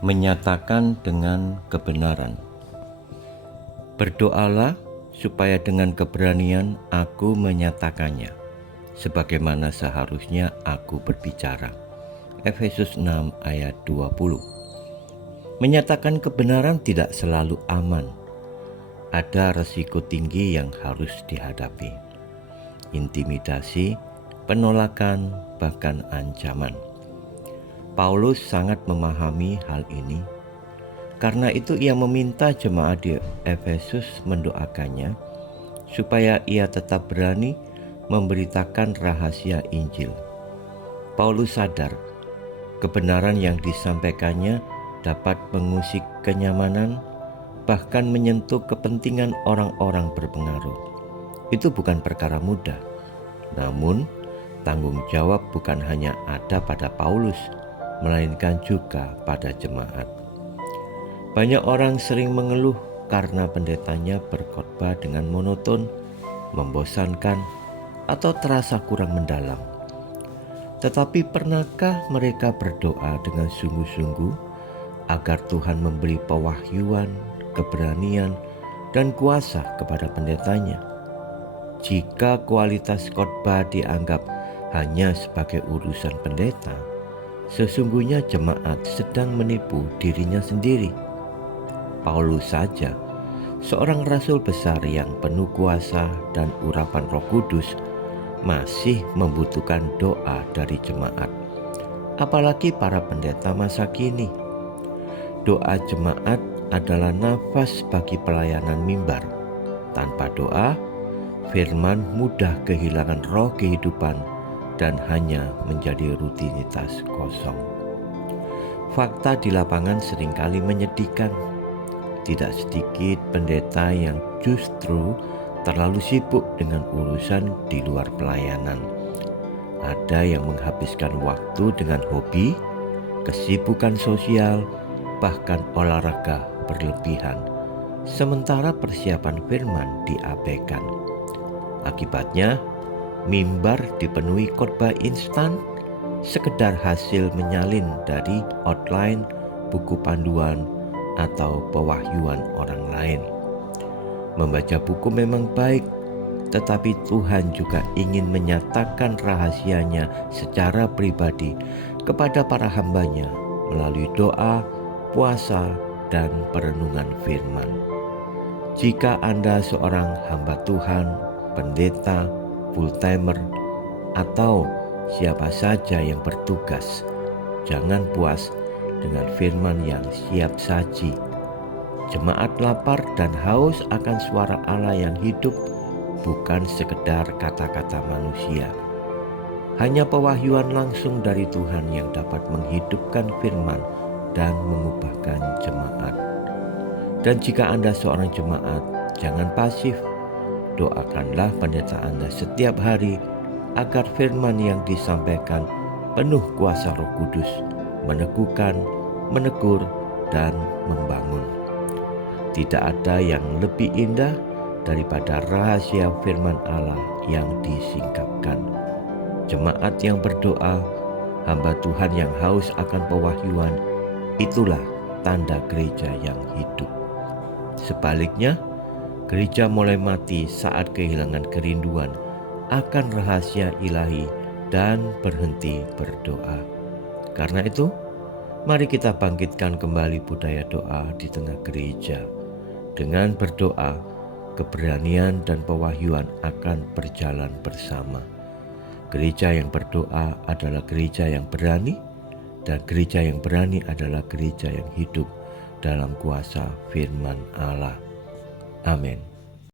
Menyatakan dengan kebenaran. Berdoalah supaya dengan keberanian aku menyatakannya, sebagaimana seharusnya aku berbicara. Efesus 6 ayat 20. Menyatakan kebenaran tidak selalu aman. Ada resiko tinggi yang harus dihadapi. Intimidasi, penolakan, bahkan ancaman. Paulus sangat memahami hal ini. Karena itu ia meminta jemaat di Efesus mendoakannya supaya ia tetap berani memberitakan rahasia Injil. Paulus sadar kebenaran yang disampaikannya dapat mengusik kenyamanan, bahkan menyentuh kepentingan orang-orang berpengaruh. Itu bukan perkara mudah. Namun, tanggung jawab bukan hanya ada pada Paulus, melainkan juga pada jemaat. Banyak orang sering mengeluh karena pendetanya berkhotbah dengan monoton, membosankan, atau terasa kurang mendalam. Tetapi pernahkah mereka berdoa dengan sungguh-sungguh agar Tuhan memberi pewahyuan, keberanian, dan kuasa kepada pendetanya? Jika kualitas khotbah dianggap hanya sebagai urusan pendeta, sesungguhnya jemaat sedang menipu dirinya sendiri. Paulus saja, seorang rasul besar yang penuh kuasa dan urapan Roh Kudus, masih membutuhkan doa dari jemaat. Apalagi para pendeta masa kini. Doa jemaat adalah nafas bagi pelayanan mimbar. Tanpa doa, firman mudah kehilangan roh kehidupan dan hanya menjadi rutinitas kosong. Fakta di lapangan seringkali menyedihkan. Tidak sedikit pendeta yang justru terlalu sibuk dengan urusan di luar pelayanan. Ada yang menghabiskan waktu dengan hobi, kesibukan sosial, bahkan olahraga berlebihan, sementara persiapan firman diabaikan. Akibatnya, mimbar dipenuhi khotbah instan, sekedar hasil menyalin dari outline, buku panduan, atau pewahyuan orang lain. Membaca buku memang baik, tetapi Tuhan juga ingin menyatakan rahasianya secara pribadi kepada para hambanya melalui doa, puasa, dan perenungan firman. Jika Anda seorang hamba Tuhan, pendeta, full-timer, atau siapa saja yang bertugas, jangan puas dengan firman yang siap saji. Jemaat lapar dan haus akan suara Allah yang hidup, bukan sekedar kata-kata manusia. Hanya pewahyuan langsung dari Tuhan yang dapat menghidupkan firman dan mengubahkan jemaat. Dan jika Anda seorang jemaat, jangan pasif. Doakanlah pendeta Anda setiap hari agar firman yang disampaikan penuh kuasa Roh Kudus, meneguhkan, menegur, dan membangun. Tidak ada yang lebih indah daripada rahasia firman Allah yang disingkapkan. Jemaat yang berdoa, hamba Tuhan yang haus akan pewahyuan, itulah tanda gereja yang hidup. Sebaliknya, gereja mulai mati saat kehilangan kerinduan akan rahasia ilahi dan berhenti berdoa. Karena itu, mari kita bangkitkan kembali budaya doa di tengah gereja. Dengan berdoa, keberanian dan pewahyuan akan berjalan bersama. Gereja yang berdoa adalah gereja yang berani, dan gereja yang berani adalah gereja yang hidup dalam kuasa firman Allah. Amin.